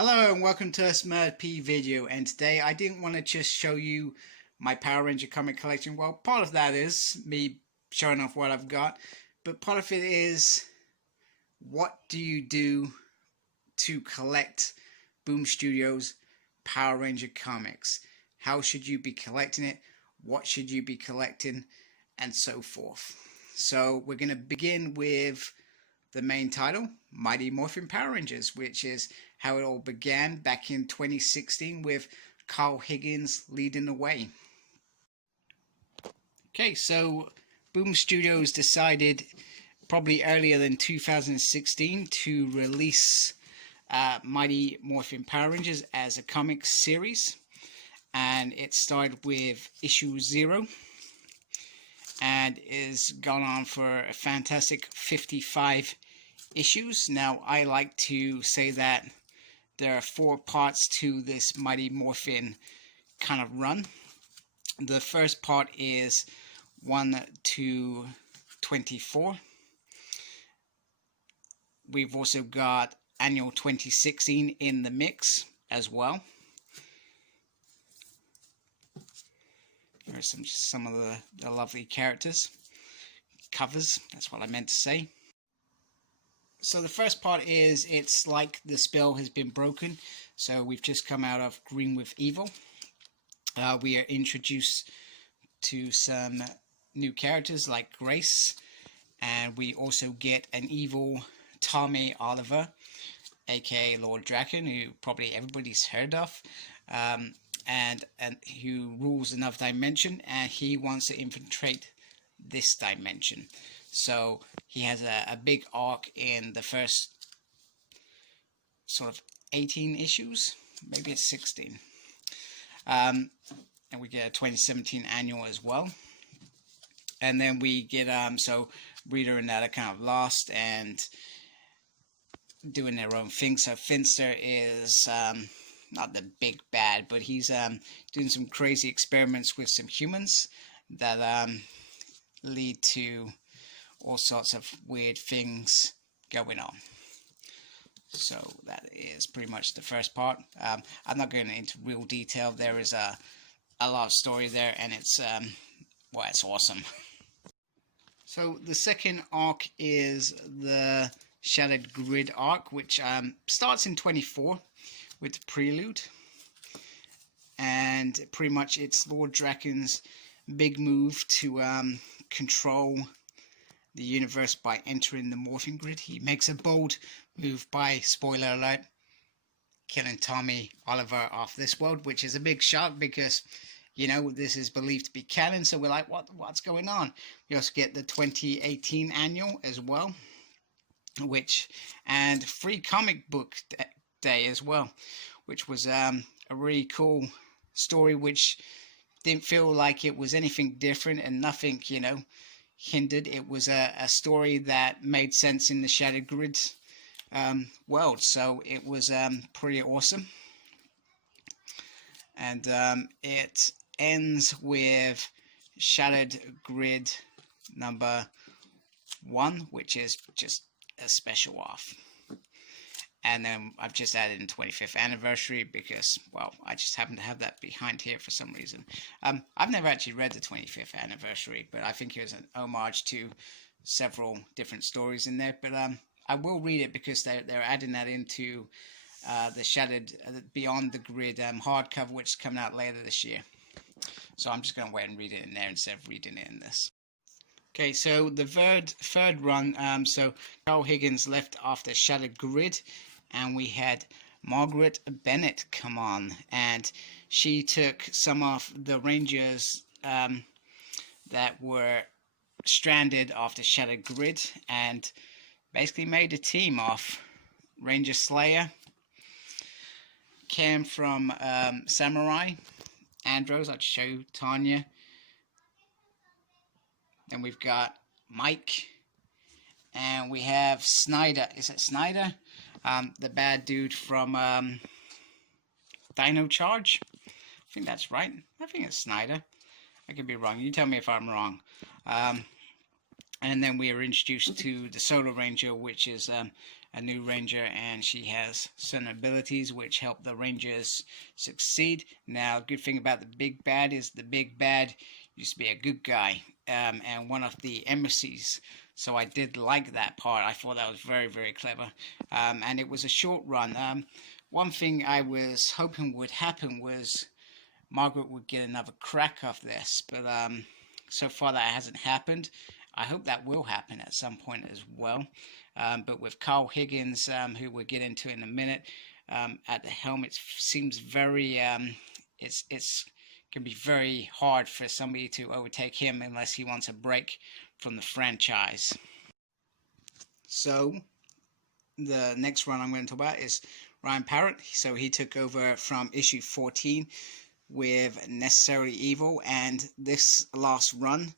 Hello and welcome to a MMP video, and today I didn't want to just show you my Power Ranger comic collection. Well, part of that is me showing off what I've got, but part of it is what do you do to collect Boom Studios Power Ranger comics? How should you be collecting it? What should you be collecting? And so forth. So we're going to begin with the main title, Mighty Morphin Power Rangers, which is how it all began back in 2016 with Carl Higgins leading the way. Okay, so Boom Studios decided probably earlier than 2016 to release Mighty Morphin Power Rangers as a comic series, and it started with issue 0 and is gone on for a fantastic 55 issues. Now, I like to say that there are 4 parts to this Mighty Morphin kind of run. The first part is 1 to 24. We've also got Annual 2016 in the mix as well. Here are some of the lovely characters. Covers, that's what I meant to say. So the first part is, it's like the spell has been broken. So we've just come out of Green with Evil. We are introduced to some new characters like Grace. And we also get an evil Tommy Oliver, aka Lord Drakkon, who probably everybody's heard of. And who rules another dimension, and he wants to infiltrate this dimension. So he has a big arc in the first sort of 18 issues, maybe it's 16. And we get a 2017 annual as well. And then we get so Rita and Nat are kind of lost and doing their own thing. So Finster is not the big bad, but he's doing some crazy experiments with some humans that lead to all sorts of weird things going on. So that is pretty much the first part. I'm not going into real detail. There is a lot of story there, and it's well, it's awesome. So the second arc is the Shattered Grid arc, which starts in 24 with the prelude, and pretty much it's Lord Drakkon's big move to control the universe by entering the Morphin Grid. He makes a bold move by, spoiler alert, killing Tommy Oliver off this world, which is a big shock because, you know, this is believed to be canon, so we're like, what's going on? We also get the 2018 annual as well, and free comic book day as well, which was a really cool story, which didn't feel like it was anything different and nothing, you know, hindered. It was a story that made sense in the Shattered Grid world, so it was pretty awesome. And it ends with Shattered Grid number 1, which is just a special off. And then I've just added in 25th anniversary because, well, I just happen to have that behind here for some reason. I've never actually read the 25th anniversary, but I think it was an homage to several different stories in there. But I will read it because they're adding that into the Shattered Beyond the Grid hardcover, which is coming out later this year. So I'm just going to wait and read it in there instead of reading it in this. Okay, so the third run, so Carl Higgins left after Shattered Grid, and we had Margaret Bennett come on, and she took some of the Rangers that were stranded after Shattered Grid, and basically made a team of Ranger Slayer, Cam from Samurai, Andros, I'll show you, Tanya. Then we've got Mike, and we have Snyder. Is it Snyder? The bad dude from Dino Charge? I think that's right. I think it's Snyder. I could be wrong. You tell me if I'm wrong. And then we are introduced to the Solar Ranger, which is a new ranger, and she has certain abilities which help the rangers succeed. Now, good thing about the big bad is the big bad used to be a good guy, and one of the embassies. So I did like that part. I thought that was very, very clever. And it was a short run. One thing I was hoping would happen was Margaret would get another crack of this, but so far that hasn't happened. I hope that will happen at some point as well. But with Carl Higgins, who we'll get into in a minute, at the helm, it seems very, it's can be very hard for somebody to overtake him unless he wants a break from the franchise. So the next run I'm going to talk about is Ryan Parrott. So he took over from issue 14 with Necessarily Evil, and this last run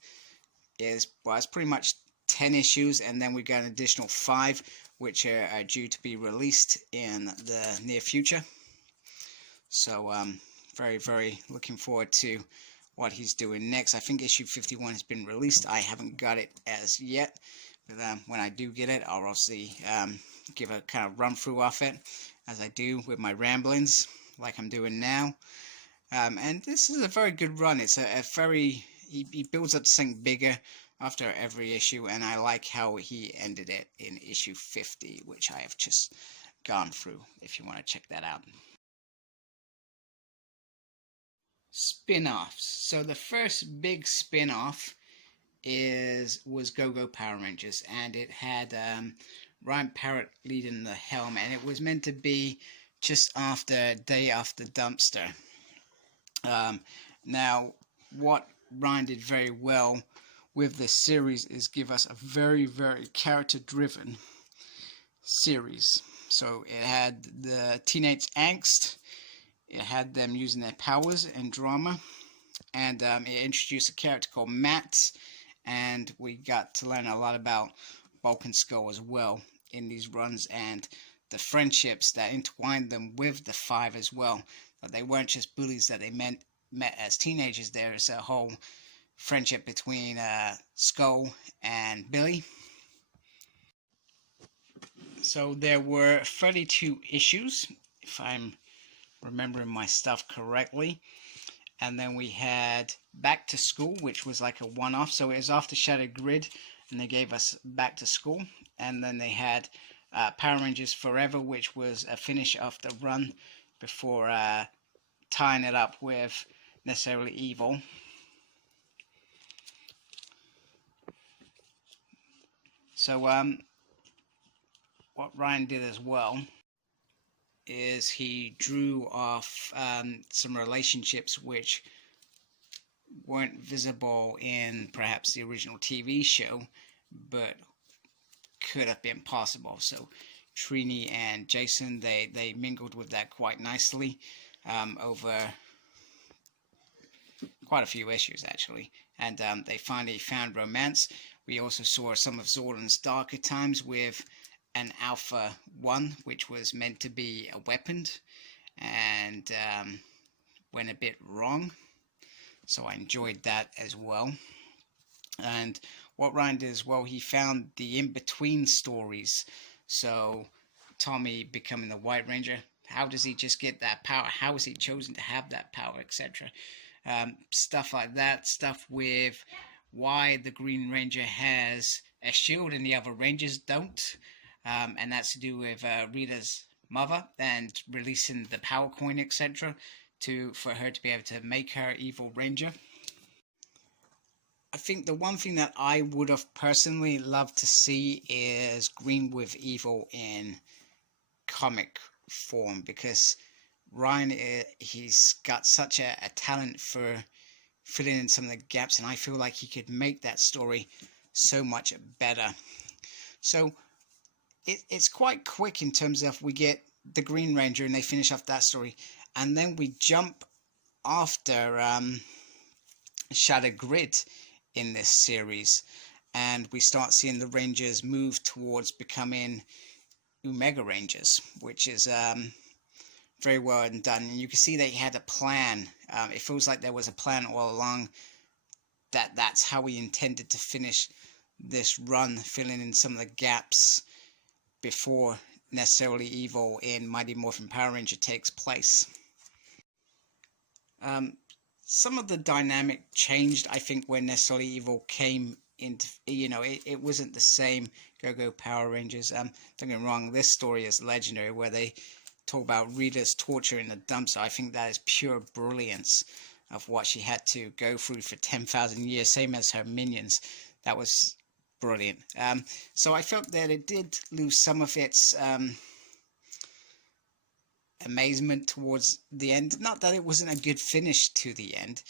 is, well, it's pretty much 10 issues, and then we got an additional 5 which are due to be released in the near future. So very, very looking forward to what he's doing next. I think issue 51 has been released. I haven't got it as yet, but when I do get it, I'll obviously give a kind of run through of it, as I do with my ramblings like I'm doing now. And this is a very good run. It's a very, he builds up to something bigger after every issue, and I like how he ended it in issue 50, which I have just gone through, if you want to check that out. Spin-offs. So the first big spin-off was Go-Go Power Rangers, and it had Ryan Parrott leading the helm, and it was meant to be just after Day After Dumpster. Now, what Ryan did very well with this series is give us a very, very character-driven series. So it had the teenage angst, it had them using their powers and drama, and it introduced a character called Matt, and we got to learn a lot about Bulk and Skull as well in these runs, and the friendships that entwined them with the 5 as well. But they weren't just bullies that they met as teenagers. There's a whole friendship between Skull and Billy. So there were 32 issues, if I'm remembering my stuff correctly. And then we had Back to School, which was like a one-off. So it was after Shattered Grid, and they gave us Back to School. And then they had Power Rangers Forever, which was a finish of the run before tying it up with Necessarily Evil. So what Ryan did as well is he drew off some relationships which weren't visible in perhaps the original TV show, but could have been possible. So Trini and Jason, they mingled with that quite nicely over quite a few issues actually, and they finally found romance. We also saw some of Zordon's darker times with an Alpha 1, which was meant to be a weapon, and went a bit wrong. So I enjoyed that as well. And what Ryan did as well, he found the in-between stories. So Tommy becoming the White Ranger, how does he just get that power? How is he chosen to have that power, etc.? Stuff like that. Stuff with why the Green Ranger has a shield and the other Rangers don't. And that's to do with Rita's mother and releasing the power coin, etc., for her to be able to make her Evil Ranger. I think the one thing that I would have personally loved to see is Green with Evil in comic form, because Ryan, he's got such a talent for filling in some of the gaps, and I feel like he could make that story so much better. So it's quite quick in terms of we get the Green Ranger and they finish off that story, and then we jump after Shattered Grid in this series, and we start seeing the Rangers move towards becoming Omega Rangers, which is very well done. And you can see they had a plan. It feels like there was a plan all along, that's how we intended to finish this run, filling in some of the gaps before necessarily Evil in Mighty Morphin Power Ranger takes place. Some of the dynamic changed, I think, when necessarily Evil came into, it wasn't the same Go-Go Power Rangers. Don't get me wrong, this story is legendary, where they talk about Rita's torture in the dumpster. I think that is pure brilliance of what she had to go through for 10,000 years, same as her minions. That was brilliant. So I felt that it did lose some of its amazement towards the end. Not that it wasn't a good finish to the end.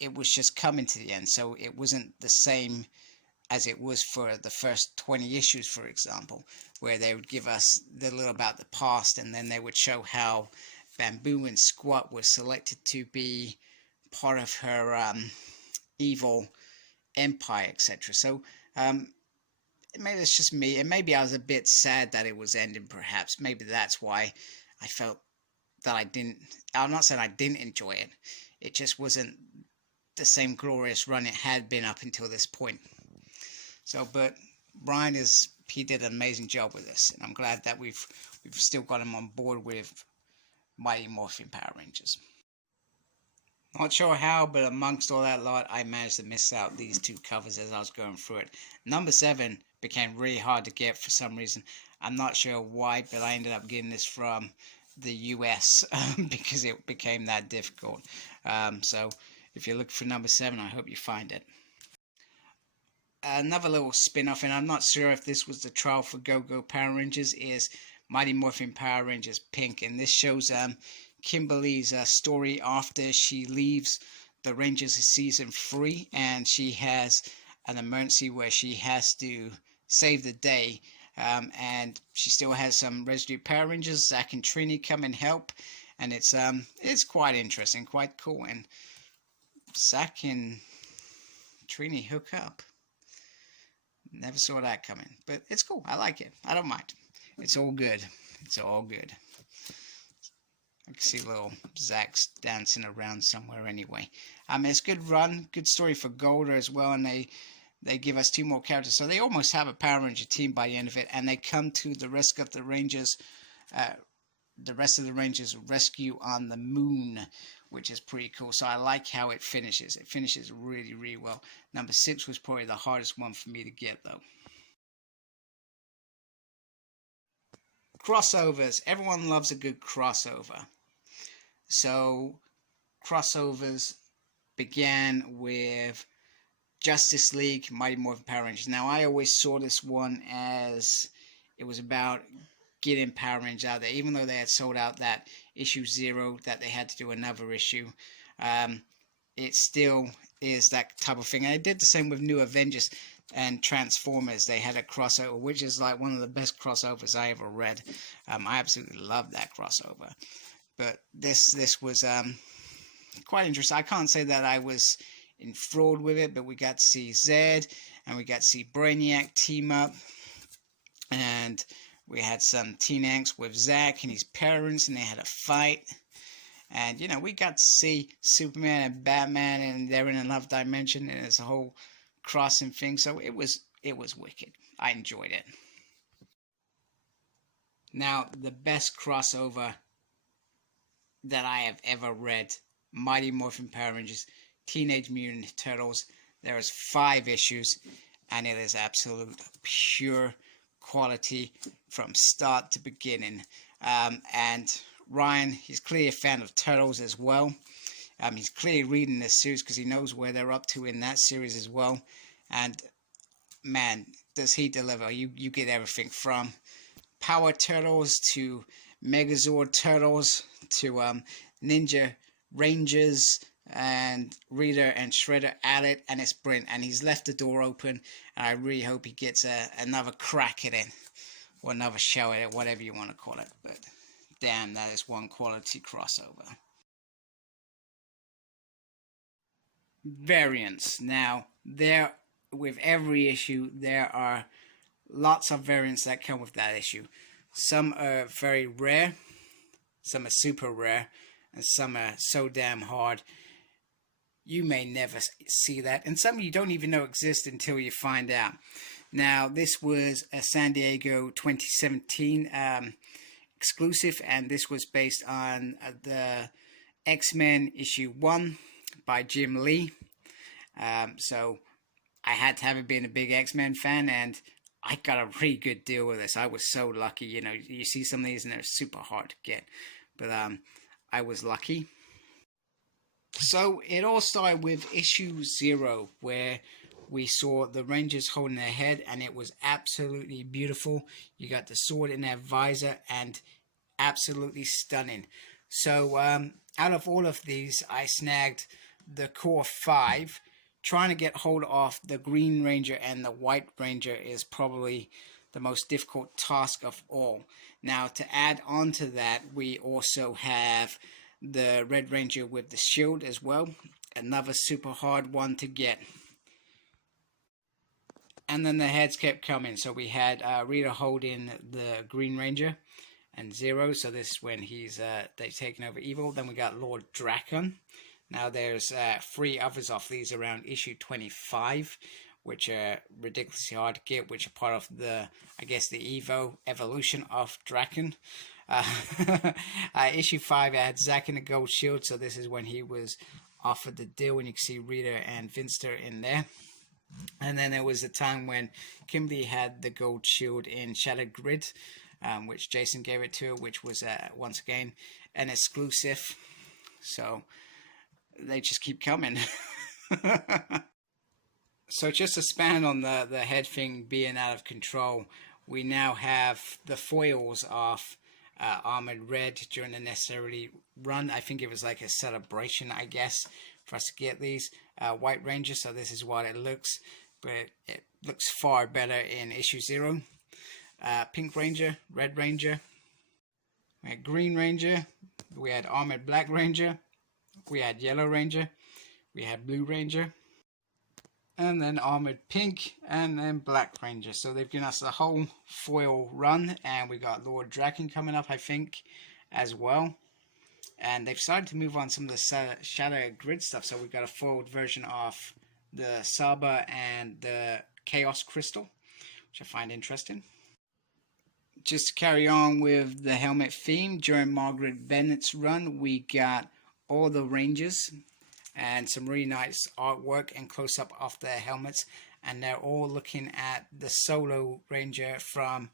It was just coming to the end, so it wasn't the same as it was for the first 20 issues, for example, where they would give us the little about the past, and then they would show how Bamboo and Squat were selected to be part of her evil empire, etc. So maybe it's just me, and maybe I was a bit sad that it was ending, perhaps. Maybe that's why I felt that I'm not saying I didn't enjoy it. It just wasn't the same glorious run it had been up until this point. So, but Brian he did an amazing job with this, and I'm glad that we've still got him on board with Mighty Morphin Power Rangers. Not sure how, but amongst all that lot, I managed to miss out these two covers as I was going through it. Number 7 became really hard to get for some reason. I'm not sure why, but I ended up getting this from the US because it became that difficult. So if you're looking for number 7, I hope you find it. Another little spin-off, and I'm not sure if this was the trial for Go-Go Power Rangers, is Mighty Morphin Power Rangers Pink, and this shows Kimberly's story after she leaves the Rangers season 3, and she has an emergency where she has to save the day, and she still has some residue Power Rangers. Zach and Trini come and help, and it's quite interesting, quite cool, and Zach and Trini hook up. Never saw that coming, but it's cool. I like it. I don't mind. It's all good. It's all good. I can see little Zach's dancing around somewhere anyway. It's a good run, good story for Golder as well, and they give us 2 more characters, so they almost have a Power Ranger team by the end of it, and they come to the rescue of the Rangers, the rest of the Rangers rescue on the moon, which is pretty cool. So I like how it finishes. It finishes really, really well. Number 6 was probably the hardest one for me to get, though. Crossovers. Everyone loves a good crossover. So crossovers began with Justice League, Mighty Morphin Power Rangers. Now, I always saw this one as it was about getting Power Rangers out there, even though they had sold out that issue 0, that they had to do another issue. It still is that type of thing. And I did the same with New Avengers and Transformers. They had a crossover, which is like one of the best crossovers I ever read. I absolutely love that crossover. But this was quite interesting. I can't say that I was enthralled with it, but we got to see Zed and we got to see Brainiac team up, and we had some teen angst with Zach and his parents, and they had a fight. And, we got to see Superman and Batman, and they're in another dimension, and it's a whole crossing thing. So it was wicked. I enjoyed it. Now, the best crossover that I have ever read, Mighty Morphin Power Rangers, Teenage Mutant Turtles. There is 5 issues, and it is absolute pure quality from start to beginning. And Ryan, he's clearly a fan of Turtles as well. He's clearly reading this series because he knows where they're up to in that series as well. And man, does he deliver. You get everything from Power Turtles to Megazord Turtles to Ninja Rangers and Rita and Shredder at it, and it's brilliant. And he's left the door open, and I really hope he gets another crack at it, or another show at it, whatever you want to call it. But damn, that is one quality crossover. Variants. Now, with every issue, there are lots of variants that come with that issue. Some are very rare, some are super rare, and some are so damn hard you may never see that, and some you don't even know exist until you find out. Now, this was a San Diego 2017 exclusive, and this was based on the X-Men issue 1 by Jim Lee. So I had to have it, being a big X-Men fan, and I got a really good deal with this. I was so lucky. You know, you see some of these and they're super hard to get, but I was lucky. So it all started with issue 0, where we saw the Rangers holding their head, and it was absolutely beautiful. You got the sword in their visor, and absolutely stunning. So out of all of these, I snagged the core 5. Trying to get hold of the Green Ranger and the White Ranger is probably the most difficult task of all. Now, to add on to that, we also have the Red Ranger with the shield as well. Another super hard one to get. And then the heads kept coming. So we had Rita holding the Green Ranger and Zero. So this is when they've taken over evil. Then we got Lord Drakkon. Now there's 3 others of these around issue 25, which are ridiculously hard to get, which are part of the, I guess, the Evo evolution of Drakkon. Issue 5, I had Zack in the Gold Shield, so this is when he was offered the deal, and you can see Rita and Finster in there. And then there was a time when Kimberly had the Gold Shield in Shattered Grid, which Jason gave it to her, which was, once again, an exclusive. So they just keep coming. So just to expand on the head thing being out of control, we now have the foils of Armored Red during the Necessary run. I think it was like a celebration, I guess, for us to get these. White Ranger, so this is what it looks, but it looks far better in issue 0. Pink Ranger, Red Ranger, we had Green Ranger, we had Armored Black Ranger, we had Yellow Ranger, we had Blue Ranger, and then Armored Pink, and then Black Ranger. So they've given us the whole foil run, and we got Lord Drakkon coming up, I think, as well. And they've started to move on some of the Shadow Grid stuff, so we've got a foiled version of the Saba and the Chaos Crystal, which I find interesting. Just to carry on with the helmet theme, during Margaret Bennett's run, we got all the Rangers and some really nice artwork and close-up of their helmets, and they're all looking at the Solo Ranger from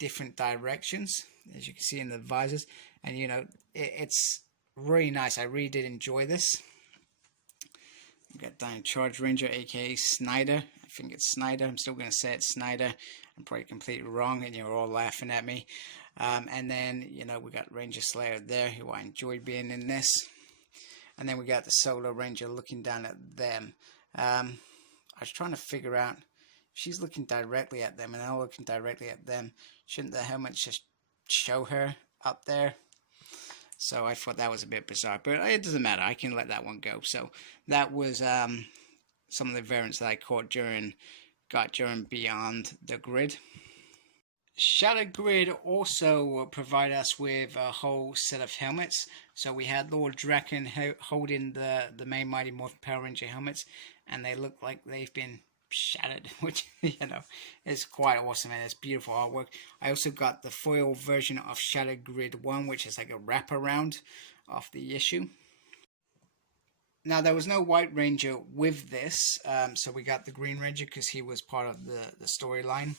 different directions, as you can see in the visors. And you know, it's really nice. I really did enjoy this. We got Dying Charge Ranger, aka Snyder. I think it's Snyder. I'm still going to say it's Snyder. I'm probably completely wrong, and you're all laughing at me. And then, you know, we got Ranger Slayer there, who I enjoyed being in this. And then we got the Solo Ranger looking down at them. I was trying to figure out, if she's looking directly at them and they're looking directly at them, shouldn't the helmets just show her up there? So I thought that was a bit bizarre, but it doesn't matter. I can let that one go. So that was some of the variants that I caught during Beyond the Grid. Shattered Grid also provided us with a whole set of helmets. So we had Lord Drakkon holding the main Mighty Morphin Power Ranger helmets, and they look like they've been shattered, which, you know, is quite awesome, and it's beautiful artwork. I also got the foil version of Shattered Grid 1, which is like a wraparound of the issue. Now, there was no White Ranger with this, so we got the Green Ranger because he was part of the storyline.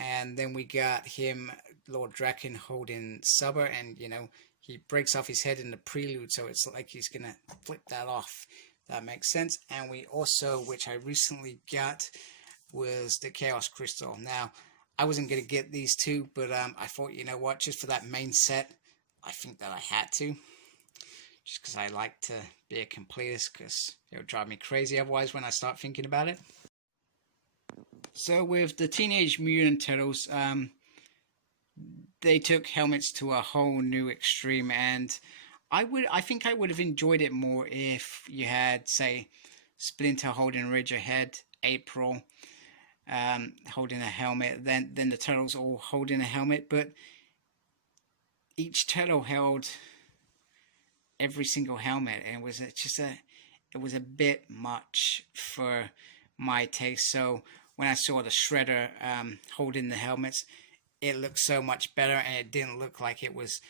And then we got him, Lord Drakkon, holding Saba, and, you know, he breaks off his head in the prelude, so it's like he's going to flip that off. That makes sense. And we also, which I recently got, was the Chaos Crystal. Now, I wasn't going to get these two, but I thought, you know what, just for that main set, I think that I had to. Just because I like to be a completist, because it would drive me crazy otherwise when I start thinking about it. So with the Teenage Mutant Turtles, they took helmets to a whole new extreme, and I think I would have enjoyed it more if you had, say, Splinter holding a Ranger head, April holding a helmet, then the Turtles all holding a helmet, but each Turtle held every single helmet, and it was it was a bit much for my taste. So when I saw the shredder holding the helmets, it looked so much better, and it didn't look like it was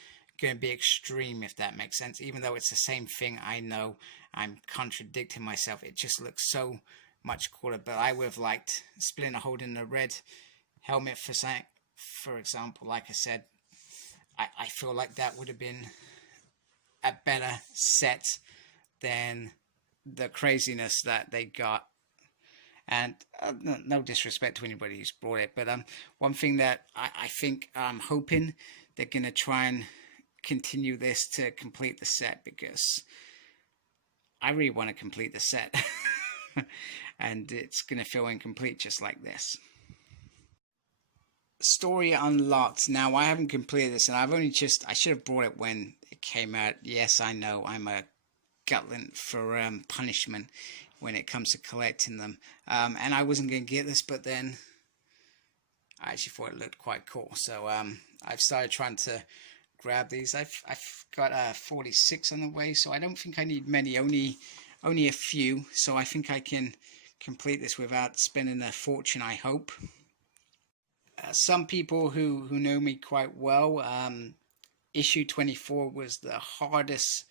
going to be extreme, if that makes sense. Even though it's the same thing, I know I'm contradicting myself. It just looks so much cooler. But I would have liked Splinter holding the red helmet for example. Like I said, I feel like that would have been a better set than the craziness that they got. And no disrespect to anybody who's brought it, but one thing that I think I'm hoping they're going to try and continue this to complete the set, because I really want to complete the set. And it's going to feel incomplete just like this. Story unlocked. Now, I haven't completed this, and I should have brought it when it came out. Yes, I know I'm a gutlet for punishment when it comes to collecting them. And I wasn't going to get this, but then I actually thought it looked quite cool. So I've started trying to grab these. I've got 46 on the way, so I don't think I need many, only a few. So I think I can complete this without spending a fortune, I hope. Some people who know me quite well, issue 24 was the hardest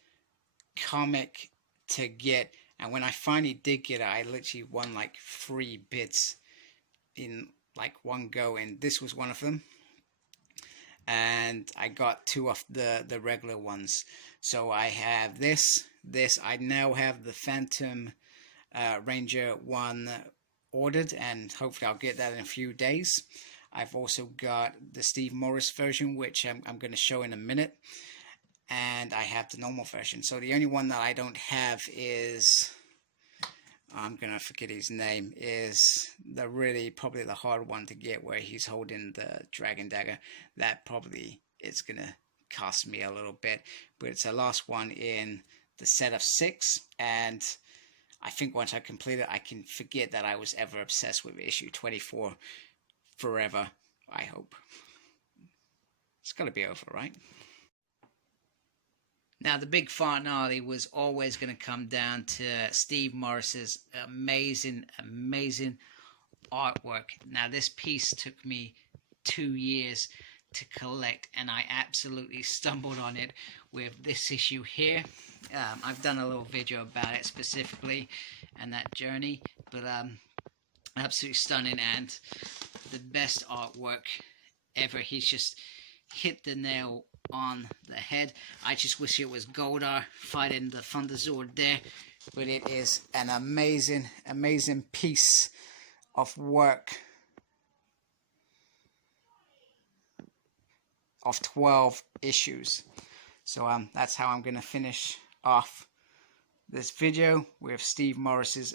comic to get, and when I finally did get it, I literally won like 3 bits in like one go, and this was one of them. And I got 2 of the regular ones. So I have this. I now have the Phantom Ranger one ordered, and hopefully I'll get that in a few days. I've also got the Steve Morris version, which I'm going to show in a minute. And I have the normal version. So the only one that I don't have is, I'm going to forget his name, is probably the hard one to get, where he's holding the dragon dagger. That probably is going to cost me a little bit. But it's the last one in the set of 6. And I think once I complete it, I can forget that I was ever obsessed with issue 24 forever, I hope. It's got to be over, right? Now, the big finale was always going to come down to Steve Morris's amazing artwork. Now, this piece took me 2 years to collect, and I absolutely stumbled on it with this issue here. I've done a little video about it specifically and that journey, but absolutely stunning, and the best artwork ever. He's just hit the nail on the head. I just wish it was Goldar fighting the Thunderzord there, but it is an amazing piece of work of 12 issues. So that's how I'm going to finish off this video with Steve Morris's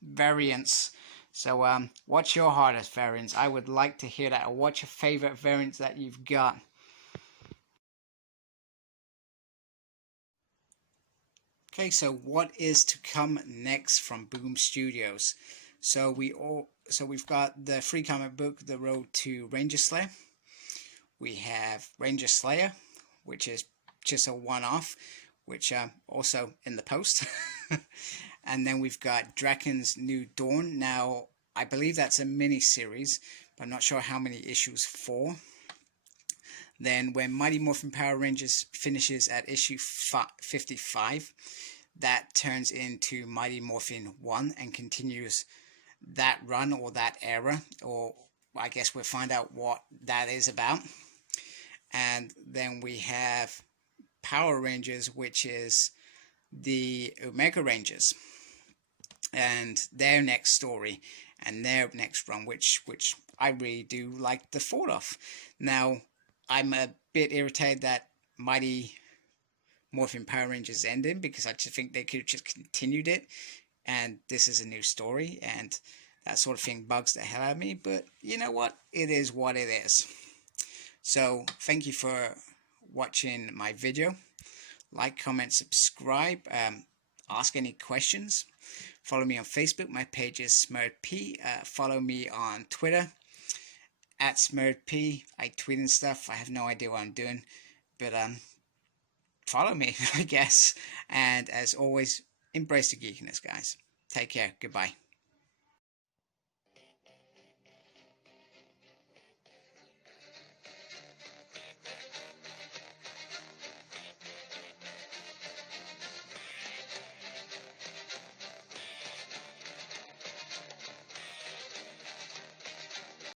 variants. So what's your hardest variants? I would like to hear that. Or what's your favorite variants that you've got? Okay, so what is to come next from Boom Studios? So we've got the free comic book, The Road to Ranger Slayer. We have Ranger Slayer, which is just a one-off, which also in the post. And then we've got Drakkon's New Dawn. Now, I believe that's a mini-series, but I'm not sure how many issues for. Then when Mighty Morphin Power Rangers finishes at issue 55, that turns into Mighty Morphin 1 and continues that run or that era, or I guess we'll find out what that is about. And then we have Power Rangers, which is the Omega Rangers, and their next story and their next run, which I really do like the thought of. Now, I'm a bit irritated that Mighty Morphin Power Rangers ended, because I just think they could have just continued it, and this is a new story, and that sort of thing bugs the hell out of me. But you know what? It is what it is. So thank you for watching my video. Like, comment, subscribe, ask any questions. Follow me on Facebook. My page is SmurredP. Follow me on Twitter @SmurredP. I tweet and stuff. I have no idea what I'm doing, but follow me, I guess. And as always, embrace the geekiness, guys. Take care. Goodbye.